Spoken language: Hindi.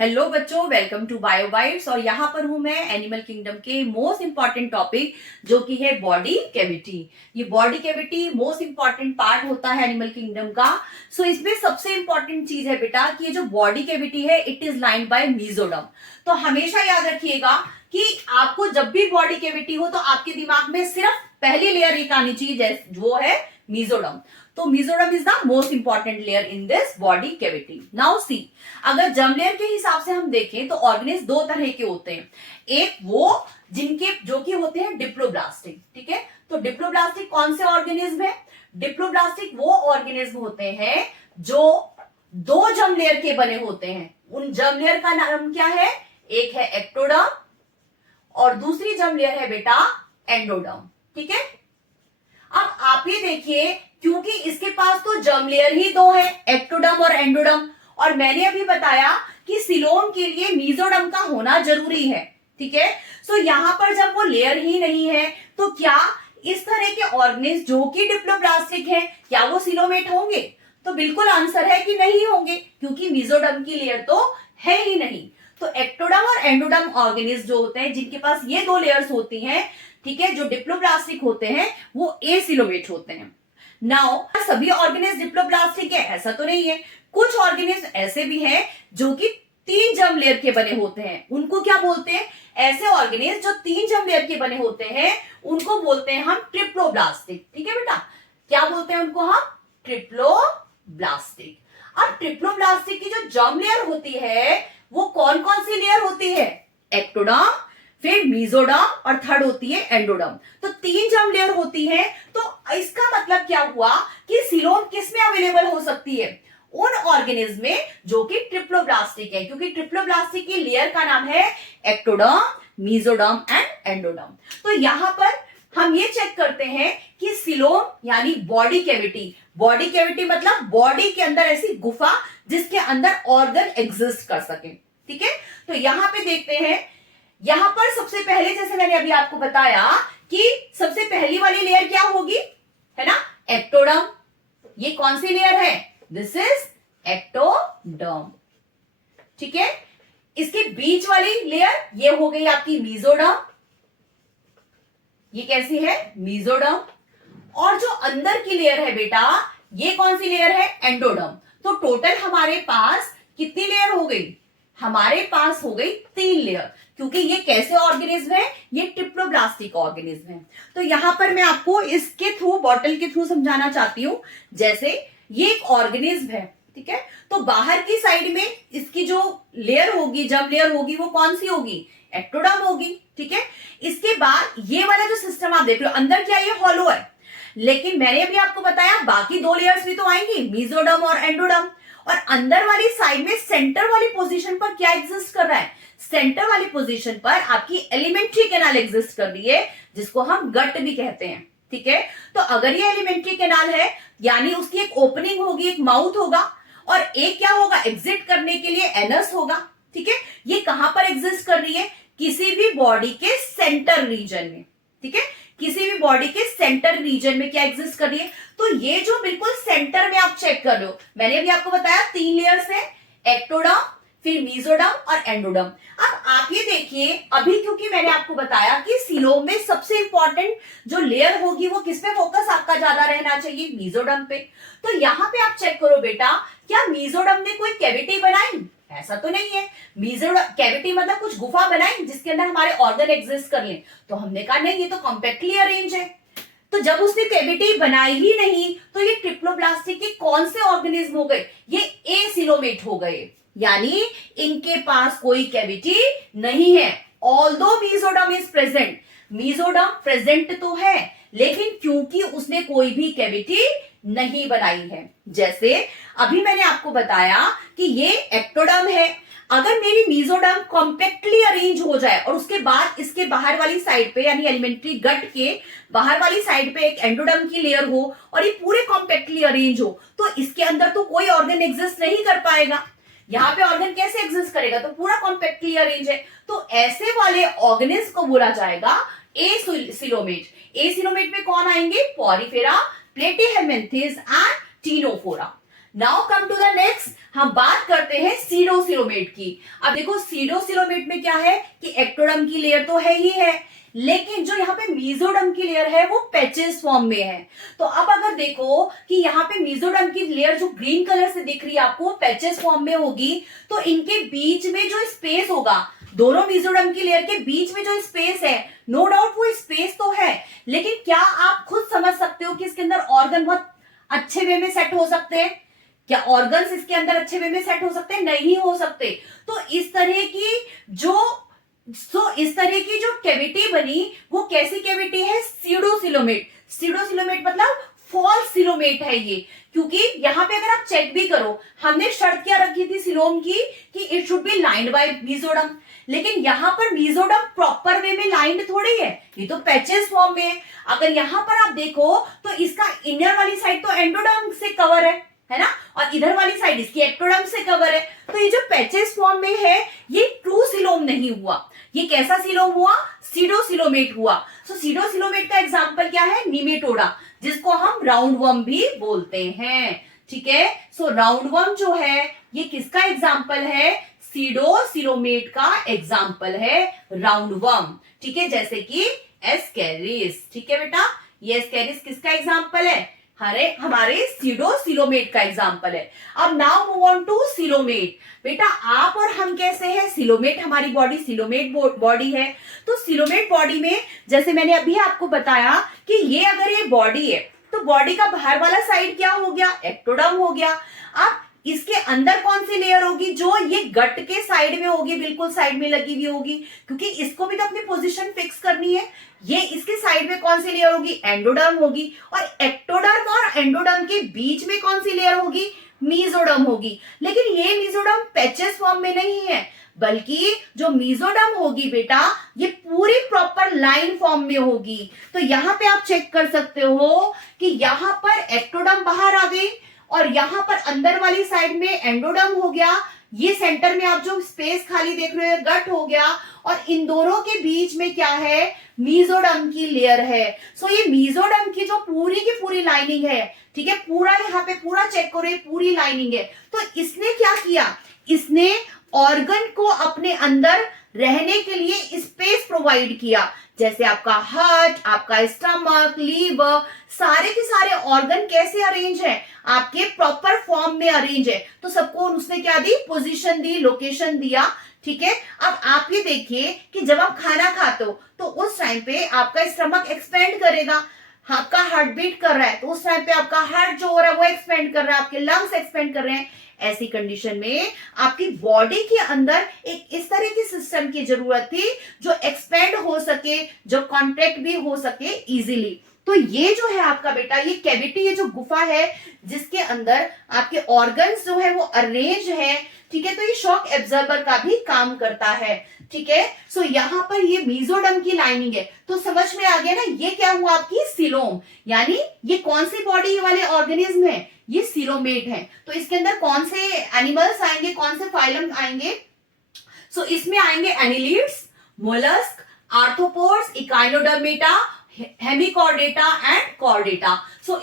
हेलो बच्चों, वेलकम टू बायो बाइट्स। और यहाँ पर हूं मैं एनिमल किंगडम के मोस्ट इंपॉर्टेंट टॉपिक जो कि है बॉडी कैविटी। ये body cavity most important part होता है एनिमल किंगडम का। सो इसमें सबसे इंपॉर्टेंट चीज है बेटा कि ये जो बॉडी कैविटी है it is lined by mesoderm. तो हमेशा याद रखिएगा कि आपको जब भी बॉडी कैविटी हो तो आपके दिमाग में सिर्फ पहली लेयर एक आनी चाहिए, वो है मीजोडर्म। तो mesoderm is the most important layer in this body cavity. Now see, अगर जर्म लेयर के हिसाब से हम देखें तो ऑर्गेनिज दो तरह के होते हैं। एक वो जिनके जो कि होते हैं डिप्लोब्लास्टिक, ठीक है। तो डिप्लोब्लास्टिक कौन से ऑर्गेनिज्म है? डिप्लोब्लास्टिक वो ऑर्गेनिज्म होते हैं जो दो जर्म लेयर के बने होते हैं। उन जर्म लेयर का नाम क्या है? एक है एक्टोडर्म और दूसरी जर्म लेयर है बेटा एंडोडर्म, ठीक है। अब आप ये देखिए, क्योंकि इसके पास तो जर्म लेयर ही दो है, एक्टोडर्म और एंडोडर्म, और मैंने अभी बताया कि सिलोम के लिए मीजोडर्म का होना जरूरी है, ठीक है। सो यहां पर जब वो लेयर ही नहीं है तो क्या इस तरह के ऑर्गेनिज जो कि डिप्लोब्लास्टिक है क्या वो सिलोमेट होंगे? तो बिल्कुल आंसर है कि नहीं होंगे, क्योंकि मीजोडर्म की लेयर तो है ही नहीं। तो एक्टोडर्म और एंडोडर्म ऑर्गेनिज जो होते हैं जिनके पास ये दो लेयर्स होती हैं, ठीक है, जो डिप्लोब्लास्टिक होते हैं वो एसिलोमेट होते हैं। नाउ सभी ऑर्गेनिज डिप्लोब्लास्टिक है ऐसा तो नहीं है। कुछ ऑर्गेनिज ऐसे भी हैं जो कि तीन जर्म लेयर के बने होते हैं। उनको क्या बोलते हैं? ऐसे ऑर्गेनिज जो तीन जर्म लेयर के बने होते हैं उनको बोलते हैं हम ट्रिप्लोब्लास्टिक, ठीक है बेटा। क्या बोलते हैं उनको हम? ट्रिप्लोब्लास्टिक। अब ट्रिप्लोब्लास्टिक की जो जर्म लेयर होती है वो कौन कौन सी लेयर होती है? एक्टोडर्म, फिर मीजोडर्म और थर्ड होती है एंडोडर्म। तो तीन जर्म लेयर होती है। तो इसका मतलब क्या हुआ कि सिलोम किस में अवेलेबल हो सकती है? उन ऑर्गेनिज्म में जो कि ट्रिप्लोब्लास्टिक है, क्योंकि ट्रिप्लोब्लास्टिक की लेयर का नाम है एक्टोडर्म, मीजोडर्म एंड एंडोडर्म। तो यहां पर हम ये चेक करते हैं कि सिलोम यानी बॉडी कैविटी, बॉडी कैविटी मतलब बॉडी के अंदर ऐसी गुफा जिसके अंदर ऑर्गन एग्जिस्ट कर सके, ठीक है। तो यहां पे देखते हैं, यहां पर सबसे पहले जैसे मैंने अभी आपको बताया कि सबसे पहली वाली लेयर क्या होगी, है ना, एक्टोडर्म। ये कौन सी लेयर है? दिस इज एक्टोडर्म, ठीक है। इसके बीच वाली लेयर ये हो गई आपकी मीजोडर्म। ये कैसी है? मीजोडर्म। और जो अंदर की लेयर है बेटा ये कौन सी लेयर है? एंडोडर्म। तो टोटल हमारे पास कितनी लेयर हो गई? हमारे पास हो गई तीन लेयर, क्योंकि ये कैसे ऑर्गेनिज्म है? ये ट्रिप्लोब्लास्टिक ऑर्गेनिज्म है। तो यहां पर मैं आपको इसके थ्रू, बॉटल के थ्रू समझाना चाहती हूं। जैसे ये एक ऑर्गेनिज्म है, ठीक है, तो बाहर की साइड में इसकी जो लेयर होगी, जर्म लेयर होगी, वो कौन सी होगी? एक्टोडर्म होगी, ठीक है। इसके बाद ये वाला जो सिस्टम आप देख रहे हो अंदर क्या ये हॉलो है, लेकिन मैंने अभी आपको बताया बाकी दो लेयर्स भी तो आएंगी, मीजोडर्म और एंडोडर्म। और अंदर वाली साइड में सेंटर वाली पोजीशन पर क्या एग्जिस्ट कर रहा है? सेंटर वाली पोजीशन पर आपकी एलिमेंट्री कैनाल एग्जिस्ट कर रही है, जिसको हम गट भी कहते हैं, ठीक है। तो अगर ये एलिमेंट्री कैनाल है यानी उसकी एक ओपनिंग होगी, एक माउथ होगा, और एक क्या होगा? एग्जिट करने के लिए एनस होगा, ठीक है। ये कहां पर एग्जिस्ट कर रही है? किसी भी बॉडी के सेंटर रीजन में, ठीक है। किसी भी बॉडी के सेंटर रीजन में क्या एग्जिस्ट कर रही है? तो ये जो बिल्कुल सेंटर में आप चेक कर रहे हो, मैंने अभी आपको बताया तीन लेयर्स है, एक्टोडर्म, फिर मीजोडर्म और एंडोडर्म। अब आप ये देखिए, अभी क्योंकि मैंने आपको बताया कि सिलोम में सबसे इंपॉर्टेंट जो लेयर होगी वो किस पे फोकस आपका ज्यादा रहना चाहिए? मीजोडर्म पे। तो यहां पे आप चेक करो बेटा, क्या मीजोडर्म ने कोई कैविटी बनाई? ऐसा तो नहीं है। मीजोडर्म कैविटी मतलब कुछ गुफा बनाई जिसके अंदर हमारे ऑर्गन एग्जिस्ट कर लें? तो हमने कहा नहीं, ये तो कॉम्पैक्टली अरेंज है। तो जब उसने कैविटी बनाई ही नहीं तो ये ट्रिप्लोब्लास्टिक के कौन से ऑर्गेनिज्म हो गए? ये एसिलोमेट हो गए, यानी इनके पास कोई कैविटी नहीं है। Although mesoderm is present, mesoderm present तो है, लेकिन क्योंकि उसने कोई भी कैविटी नहीं बनाई है। जैसे अभी मैंने आपको बताया कि ये एक्टोडर्म है, अगर मेरी मीजोडर्म कॉम्पैक्टली अरेंज हो जाए और उसके बाद इसके बाहर वाली साइड पे यानी एलिमेंट्री गट के बाहर वाली साइड पे एक एंडोडर्म की लेयर हो और ये पूरे कॉम्पैक्टली अरेंज हो, तो इसके अंदर तो कोई ऑर्गन एग्जिस्ट नहीं कर पाएगा। यहाँ पे ऑर्गन कैसे एग्जिस्ट करेगा? तो पूरा कॉम्पैक्टली अरेंज है। तो ऐसे वाले ऑर्गेनिज्म को बोला जाएगा एसिलोमेट। एसिलोमेट में कौन आएंगे? Porifera, Platyhelminthes and Ctenophora. Now come to the next, हम बात करते हैं सीडोसिलोमेट की। अब देखो सीडोसिलोमेट में क्या है कि एक्टोडर्म की लेयर तो है ही है, लेकिन जो यहाँ पे मेसोडर्म की लेयर है वो पैचेस फॉर्म में है। तो अब अगर देखो कि यहाँ पे मेसोडर्म की लेयर जो ग्रीन कलर से दिख रही है आपको पैचेस फॉर्म में होगी, तो इनके बीच में जो स्पेस होगा, दोनों मेसोडर्म की लेयर के बीच में जो स्पेस है, नो डाउट वो स्पेस तो है, लेकिन क्या आप खुद समझ सकते हो कि इसके अंदर ऑर्गन बहुत अच्छे वे में सेट हो सकते हैं? क्या ऑर्गन्स इसके अंदर अच्छे वे में सेट हो सकते हैं? नहीं हो सकते। तो इस तरह की जो कैविटी बनी वो कैसी कैविटी है? सीडोसिलोमेट। सीडोसिलोमेट मतलब फॉल्स सिलोमेट है ये, क्योंकि यहाँ पे अगर आप चेक भी करो, हमने शर्त क्या रखी थी सिलोम की कि it should be lined by mesoderm, लेकिन यहाँ पर मेसोडर्म प्रॉपर वे में लाइंड थोड़ी है, ये तो पैचेस फॉर्म में है। अगर यहाँ पर आप देखो तो इसका इनर वाली साइड तो एंडोडर्म से कवर है ना, और इधर वाली साइड इसकी एक्टोडर्म से कवर है। तो ये जो पैचेस फॉर्म में है ये ट्रू सिलोम नहीं हुआ, ये कैसा सिलोम हुआ? सीडोसिलोमेट हुआ। सो सीडोसिलोमेट का एग्जांपल क्या है? निमेटोडा, जिसको हम राउंड वर्म भी बोलते हैं। ठीक है, सो राउंड वर्म जो है ये किसका एग्जांपल है? सीडोसिलोमेट का एग्जांपल है राउंड वर्म। ठीक है, जैसे कि एस्केरिस। ठीक है बेटा, ये एस्केरिस किसका एग्जांपल है? हमारे सीडोसिलोमेट का एग्जांपल है। अब now move on to coelomate. बेटा आप और हम कैसे हैं? सिलोमेट हमारी बॉडी सिलोमेट बॉडी है। तो सिलोमेट बॉडी में जैसे मैंने अभी आपको बताया कि ये अगर ये बॉडी है तो बॉडी का बाहर वाला साइड क्या हो गया? एक्टोडर्म हो गया। अब इसके अंदर कौन सी लेयर होगी? जो ये गट के साइड में होगी, बिल्कुल साइड में लगी हुई होगी, क्योंकि इसको भी तो अपनी पोजीशन फिक्स करनी है। ये इसके साइड में कौन सी लेयर होगी? एंडोडर्म होगी। और एक्टोडर्म और एंडोडर्म के बीच में कौन सी लेयर होगी? मेसोडर्म होगी। लेकिन ये मेसोडर्म पैचेस फॉर्म में नहीं है, बल्कि जो मेसोडर्म होगी बेटा ये पूरी प्रॉपर लाइन फॉर्म में होगी। तो यहाँ पे आप चेक कर सकते हो कि यहाँ पर एक्टोडर्म बाहर आ गई और यहाँ पर अंदर वाली साइड में एंडोडर्म हो गया। ये सेंटर में आप जो स्पेस खाली देख रहे हो गट हो गया, और इन दोनों के बीच में क्या है? मेसोडर्म की लेयर है। सो ये मेसोडर्म की जो पूरी की पूरी लाइनिंग है, ठीक है, पूरा यहाँ पे पूरा चेक करो, ये पूरी लाइनिंग है। तो इसने क्या किया? इसने ऑर्गन को अपने अंदर रहने के लिए स्पेस प्रोवाइड किया। जैसे आपका हार्ट, आपका स्टमक, लीवर, सारे के सारे ऑर्गन कैसे अरेंज है? आपके प्रॉपर फॉर्म में अरेंज है। तो सबको उसने क्या दी? पोजीशन दी, लोकेशन दिया। ठीक है, अब आप ये देखिए कि जब आप खाना खाते हो तो उस टाइम पे आपका स्टमक एक्सपेंड करेगा, आपका हार्ट बीट कर रहा है तो उस टाइम पे आपका हार्ट जो हो रहा है वो एक्सपेंड कर रहा है, आपके लंग्स एक्सपेंड कर रहे हैं। ऐसी कंडीशन में आपकी बॉडी के अंदर एक इस तरह की सिस्टम की जरूरत थी जो एक्सपेंड हो सके, जो कॉन्ट्रैक्ट भी हो सके इजीली। तो ये जो है आपका बेटा ये कैविटी, ये जो गुफा है जिसके अंदर आपके ऑर्गन्स जो है वो अरेंज है। ठीक है, तो ये शॉक एब्जॉर्बर का भी काम करता है। ठीक है, सो यहाँ पर ये मेसोडर्म की लाइनिंग है। तो समझ में आ गया ना, ये क्या हुआ? आपकी सिलोम। यानी ये कौन सी बॉडी वाले ऑर्गेनिज्म है? ये सिलोमेट है। तो इसके अंदर कौन से एनिमल्स आएंगे, कौन से फाइलम आएंगे? सो इसमें आएंगे annelids, mollusc, arthropods, Echinodermata, Hemichordata and Chordata. So